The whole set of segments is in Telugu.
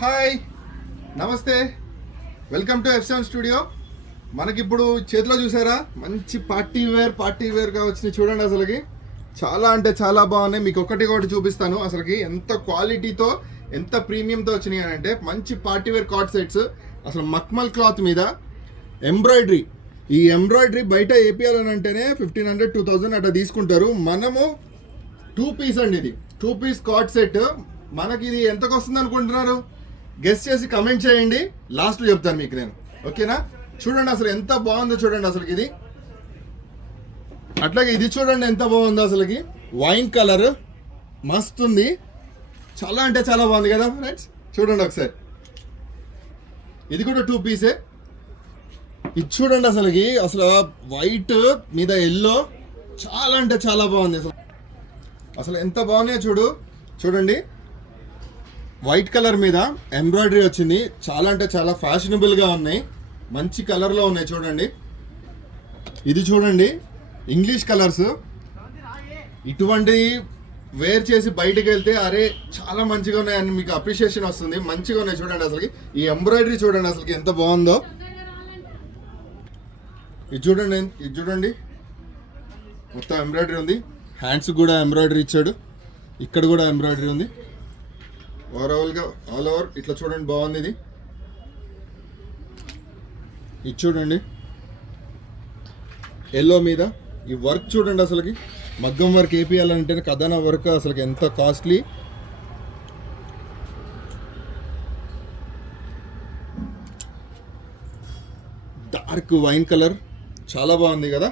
హాయ్ నమస్తే, వెల్కమ్ టు F7 స్టూడియో. మనకిప్పుడు చేతిలో చూసారా మంచి పార్టీ వేర్గా వచ్చినాయి. చూడండి అసలుకి చాలా అంటే చాలా బాగున్నాయి. మీకు ఒకటి చూపిస్తాను. అసలుకి ఎంత క్వాలిటీతో ఎంత ప్రీమియంతో వచ్చినాయి అని అంటే మంచి పార్టీ వేర్ కార్డ్ సెట్స్. అసలు మక్మల్ క్లాత్ మీద ఎంబ్రాయిడరీ. ఈ ఎంబ్రాయిడరీ బయట ఏపీఎల్ అంటేనే 1500 2000 అట్లా తీసుకుంటారు. మనము 2 పీస్ అండి, ఇది 2 పీస్ కార్డ్ సెట్. మనకి ఇది ఎంతకు వస్తుంది అనుకుంటున్నారు? గెస్ చేసి కమెంట్ చేయండి, లాస్ట్లో చెప్తాను మీకు నేను. ఓకేనా? చూడండి అసలు ఎంత బాగుందో చూడండి అసలుకి ఇది. అట్లాగే ఇది చూడండి ఎంత బాగుందో అసలుకి. వైన్ కలర్ మస్తు ఉంది, చాలా అంటే చాలా బాగుంది కదా ఫ్రెండ్స్. చూడండి ఒకసారి, ఇది కూడా 2 పీసే. ఇది చూడండి అసలుకి, అసలు వైట్ మీద ఎల్లో చాలా అంటే చాలా బాగుంది. అసలు ఎంత బాగున్నాయో చూడండి. వైట్ కలర్ మీద ఎంబ్రాయిడరీ వచ్చింది. చాలా అంటే చాలా ఫ్యాషనబుల్గా ఉన్నాయి, మంచి కలర్లో ఉన్నాయి. చూడండి ఇది చూడండి, ఇంగ్లీష్ కలర్స్. ఇటువంటి వేర్ చేసి బయటకు వెళ్తే అరే చాలా మంచిగా ఉన్నాయి అని మీకు అప్రిషియేషన్ వస్తుంది. మంచిగా ఉన్నాయి చూడండి అసలుకి. ఈ ఎంబ్రాయిడరీ చూడండి అసలుకి ఎంత బాగుందో. ఇది చూడండి మొత్తం ఎంబ్రాయిడరీ ఉంది. హ్యాండ్స్ కూడా ఎంబ్రాయిడరీ ఇచ్చాడు, ఇక్కడ కూడా ఎంబ్రాయిడరీ ఉంది. ఓవరాల్గా ఆల్ ఓవర్ ఇట్లా చూడండి బాగుంది. ఇది చూడండి ఎల్లో మీద ఈ వర్క్ చూడండి అసలుకి. మగ్గం వర్క్ వేపియాలంటేనే కథన వర్క్ అసలుకి ఎంత కాస్ట్లీ. డార్క్ వైన్ కలర్ చాలా బాగుంది కదా.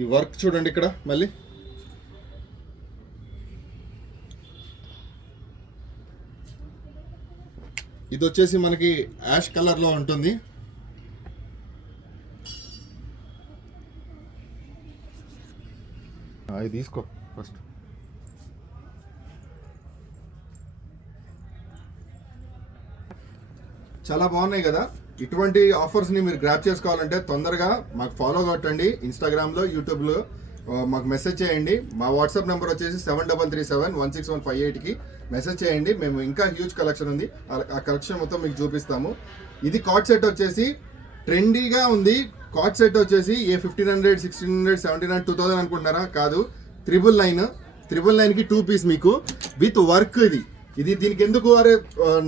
ఈ వర్క్ చూడండి ఇక్కడ మళ్ళీ. ఇది వచ్చేసి మనకి యాష్ కలర్లో ఉంటుంది. అది తీసుకో ఫస్ట్. చాలా బాగున్నాయి కదా. ఇటువంటి ఆఫర్స్ని మీరు గ్రాప్ చేసుకోవాలంటే తొందరగా మాకు ఫాలో కొట్టండి. ఇన్స్టాగ్రామ్లో, యూట్యూబ్లో మాకు మెసేజ్ చేయండి. మా వాట్సాప్ నెంబర్ వచ్చేసి 7337161558కి మెసేజ్ చేయండి. మేము ఇంకా హ్యూజ్ కలెక్షన్ ఉంది, ఆ కలెక్షన్ మొత్తం మీకు చూపిస్తాము. ఇది కార్డ్ సెట్ వచ్చేసి ట్రెండీగా ఉంది. కార్డ్ సెట్ వచ్చేసి ఏ 1500 1600 1700 2000 అనుకుంటున్నారా? కాదు, 999కి 2 పీస్ మీకు విత్ వర్క్. ఇది దీనికి ఎందుకు అరే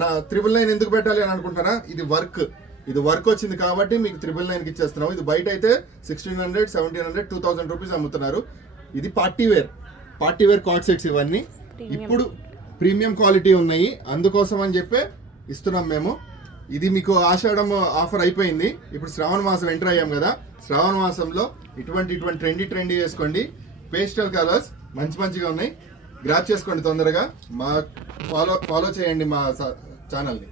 999 ఎందుకు పెట్టాలి అని అనుకుంటారా? ఇది వర్క్ వచ్చింది కాబట్టి మీకు 999కి ఇచ్చేస్తున్నాము. ఇది బయట అయితే 1600 1700 2000 రూపీస్ అమ్ముతున్నారు. ఇది పార్టీ వేర్ కార్డ్ సెట్స్. ఇవన్నీ ఇప్పుడు ప్రీమియం క్వాలిటీ ఉన్నాయి, అందుకోసం అని చెప్పి ఇస్తున్నాం మేము. ఇది మీకు ఆషాఢం ఆఫర్ అయిపోయింది, ఇప్పుడు శ్రావణ మాసం ఎంటర్ అయ్యాం కదా. శ్రావణ మాసంలో ఇటువంటి ట్రెండీ వేసుకోండి. పేస్టల్ కలర్స్ మంచిగా ఉన్నాయి, గ్రాప్ చేసుకోండి తొందరగా. మా ఫాలో చేయండి మా ఛానల్ని.